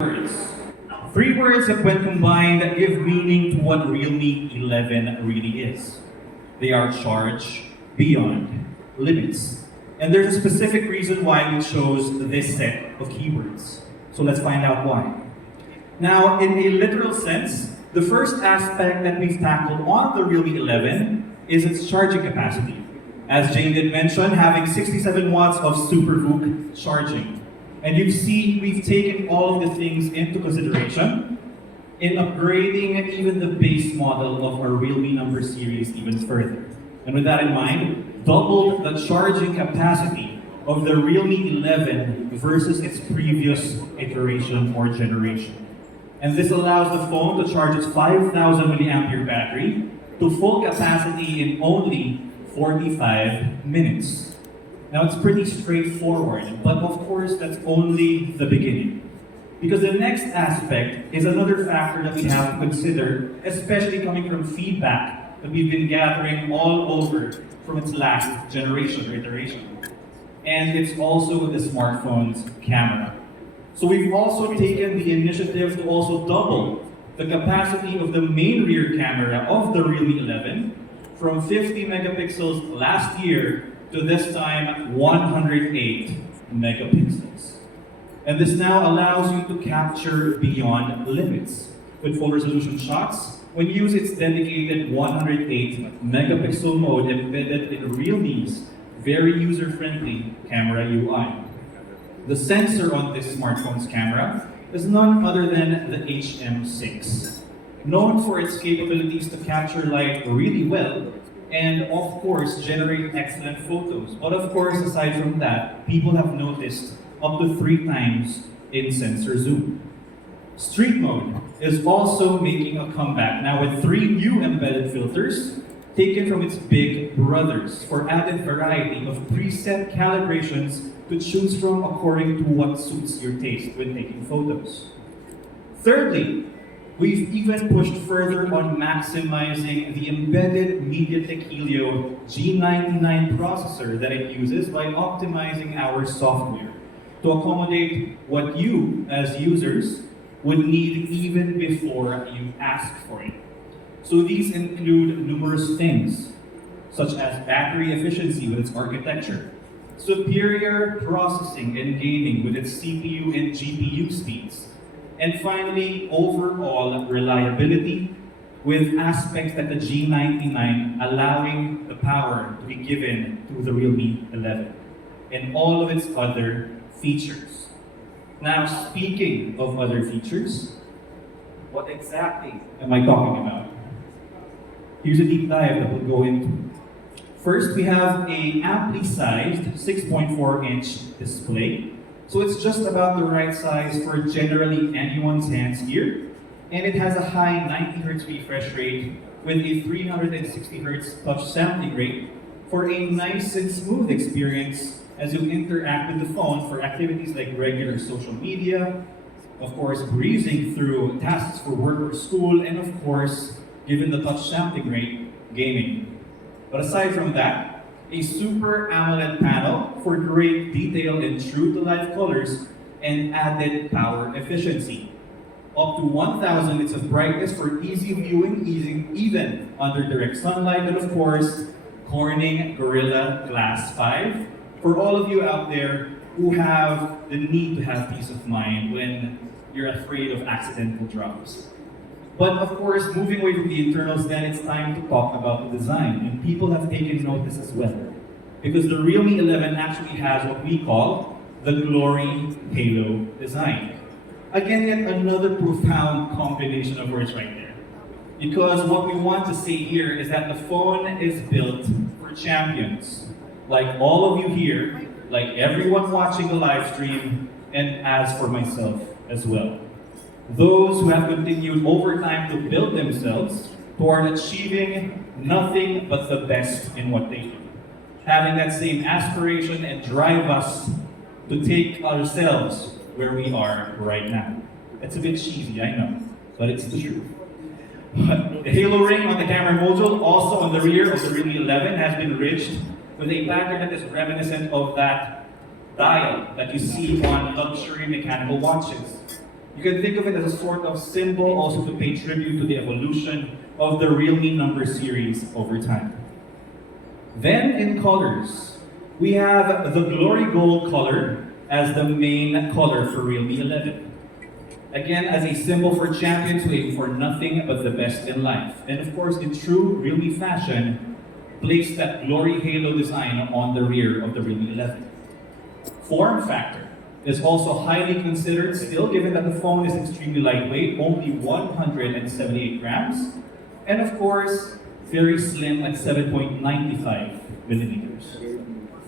Words. Three words that when combined give meaning to what Realme 11 really is. They are charge beyond limits. And there's a specific reason why we chose this set of keywords. So let's find out why. Now, in a literal sense, the first aspect that we've tackled on the Realme 11 is its charging capacity. As Jane did mention, having 67 watts of Super VOOC charging. And you see, we've taken all of the things into consideration in upgrading even the base model of our Realme number series even further. And with that in mind, doubled the charging capacity of the Realme 11 versus its previous iteration or generation. And this allows the phone to charge its 5,000 milliampere battery to full capacity in only 45 minutes. Now it's pretty straightforward, but of course that's only the beginning. Because the next aspect is another factor that we have to consider, especially coming from feedback that we've been gathering all over from its last generation or iteration. And it's also the smartphone's camera. So we've also taken the initiative to also double the capacity of the main rear camera of the Realme 11 from 50 megapixels last year to this time 108 megapixels. And this now allows you to capture beyond limits with full resolution shots when you use its dedicated 108 megapixel mode embedded in Realme's very user-friendly camera UI. The sensor on this smartphone's camera is none other than the HM6, known for its capabilities to capture light really well and of course generate excellent photos. But of course, aside from that, people have noticed up to 3 times in sensor zoom. Street mode is also making a comeback, now with 3 new embedded filters taken from its big brothers for added variety of preset calibrations to choose from according to what suits your taste when taking photos. Thirdly, we've even pushed further on maximizing the embedded MediaTek Helio G99 processor that it uses by optimizing our software to accommodate what you, as users, would need even before you ask for it. So these include numerous things, such as battery efficiency with its architecture, superior processing and gaming with its CPU and GPU speeds, and finally, overall reliability with aspects like the G99 allowing the power to be given to the Realme 11 and all of its other features. Now, speaking of other features, what exactly am I talking about? Here's a deep dive that we'll go into. First, we have a amply sized 6.4-inch display. So it's just about the right size for generally anyone's hands here. And it has a high 90 Hz refresh rate with a 360 Hz touch sampling rate for a nice and smooth experience as you interact with the phone for activities like regular social media, of course breezing through tasks for work or school, and of course, given the touch sampling rate, gaming. But aside from that, a Super AMOLED panel for great detail and true-to-life colors and added power efficiency. Up to 1000 nits of brightness for easy viewing, even under direct sunlight, and of course, Corning Gorilla Glass 5 for all of you out there who have the need to have peace of mind when you're afraid of accidental drops. But of course, moving away from the internals, then it's time to talk about the design. And people have taken notice as well. Because the Realme 11 actually has what we call the Glory Halo design. Again, yet another profound combination of words right there. Because what we want to say here is that the phone is built for champions. Like all of you here, like everyone watching the live stream, and as for myself as well. Those who have continued over time to build themselves toward achieving nothing but the best in what they do. Having that same aspiration and drive us to take ourselves where we are right now. It's a bit cheesy, I know, but it's the truth. The halo ring on the camera module, also on the rear of the Realme 11, has been ridged with a pattern that is reminiscent of that dial that you see on luxury mechanical watches. You can think of it as a sort of symbol also to pay tribute to the evolution of the realme number series over time. Then in colors, we have the Glory Gold color as the main color for realme 11. Again, as a symbol for champions who aim for nothing but the best in life. And of course, in true realme fashion, place that glory halo design on the rear of the realme 11. Form factor is also highly considered still, given that the phone is extremely lightweight, only 178 grams. And of course, very slim at 7.95 millimeters.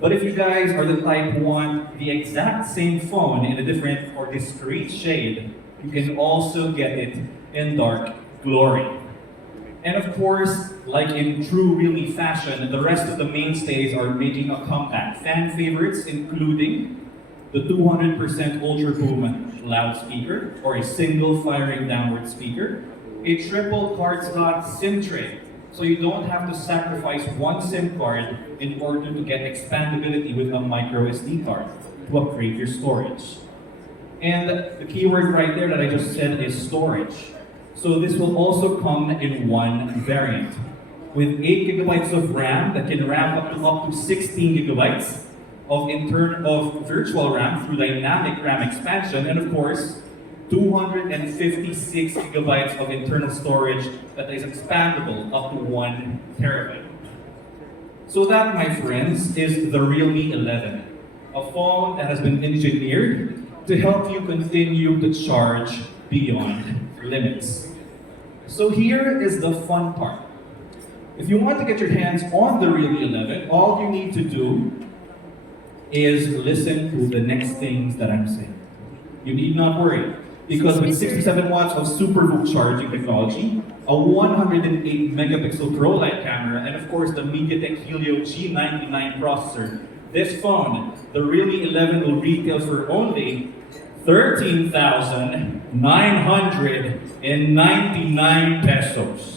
But if you guys are the type who want the exact same phone in a different or discreet shade, you can also get it in dark glory. And of course, like in true realme fashion, the rest of the mainstays are making a comeback. Fan favorites including the 200% Ultra Boom loudspeaker, or a single firing downward speaker, a triple card slot SIM tray, so you don't have to sacrifice one SIM card in order to get expandability with a micro SD card to upgrade your storage. And the keyword right there that I just said is storage. So this will also come in one variant with 8 gigabytes of RAM that can RAM up to 16 gigabytes of virtual RAM through dynamic RAM expansion, and of course 256 gigabytes of internal storage that is expandable up to 1 terabyte. So that, my friends, is the realme 11, a phone that has been engineered to help you continue to charge beyond limits. So here is the fun part. If you want to get your hands on the realme 11, all you need to do is listen to the next things that I'm saying. You need not worry, because with 67 watts of SuperVOOC charging technology, a 108 megapixel Pro Light camera, and of course the MediaTek Helio G99 processor, this phone, the realme 11, will retail for only 13,999 pesos.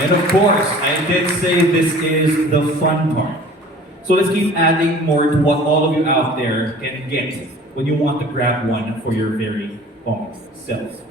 And of course, I did say this is the fun part. So let's keep adding more to what all of you out there can get when you want to grab one for your very own self.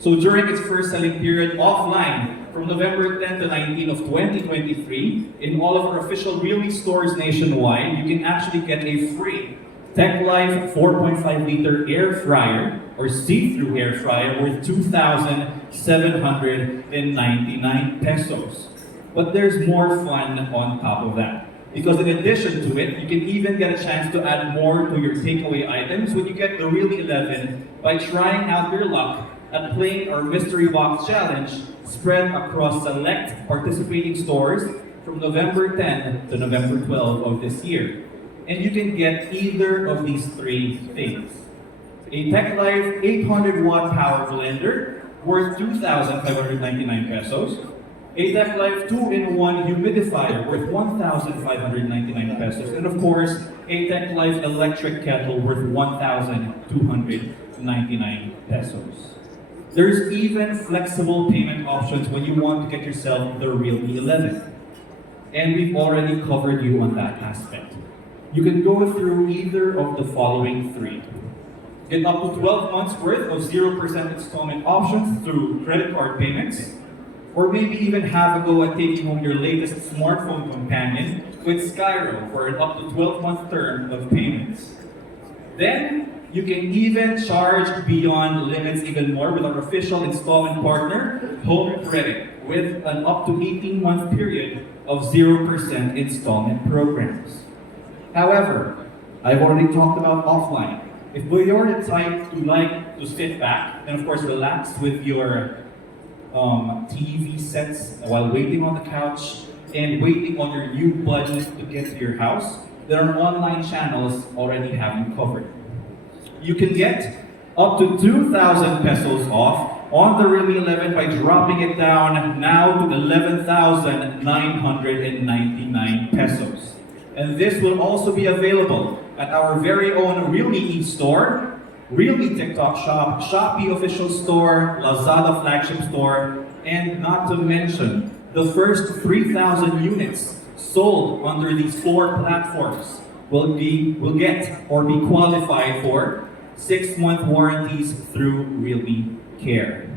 So during its first selling period offline, from November 10 to 19 of 2023, in all of our official realme stores nationwide, you can actually get a free TechLife 4.5 liter air fryer or see-through air fryer worth 2,799 pesos. But there's more fun on top of that. Because in addition to it, you can even get a chance to add more to your takeaway items when you get the realme 11 by trying out your luck at playing our mystery box challenge spread across select participating stores from November 10 to November 12 of this year. And you can get either of these three things. A TechLife 800 watt power blender worth 2,599 pesos. A TechLife 2-in-1 humidifier worth 1,599 pesos. And of course, a TechLife electric kettle worth 1,299 pesos. There's even flexible payment options when you want to get yourself the realme 11. And we've already covered you on that aspect. You can go through either of the following three. Get up to 12 months worth of 0% installment options through credit card payments, or maybe even have a go at taking home your latest smartphone companion with Skyro for an up to 12-month term of payments. Then, you can even charge beyond limits even more with our official installment partner, Home Credit, with an up to 18-month period of 0% installment programs. However, I've already talked about offline. If you're the type to like to sit back and of course relax with your TV sets while waiting on the couch and waiting on your new buddy to get to your house, there are online channels already have you covered. You can get up to 2,000 pesos off on the realme 11 by dropping it down now to 11,999 pesos. And this will also be available at our very own Realme e-store, Realme TikTok shop, Shopee official store, Lazada flagship store, and not to mention the first 3,000 units sold under these 4 platforms will get or be qualified for 6-month warranties through Realme Care.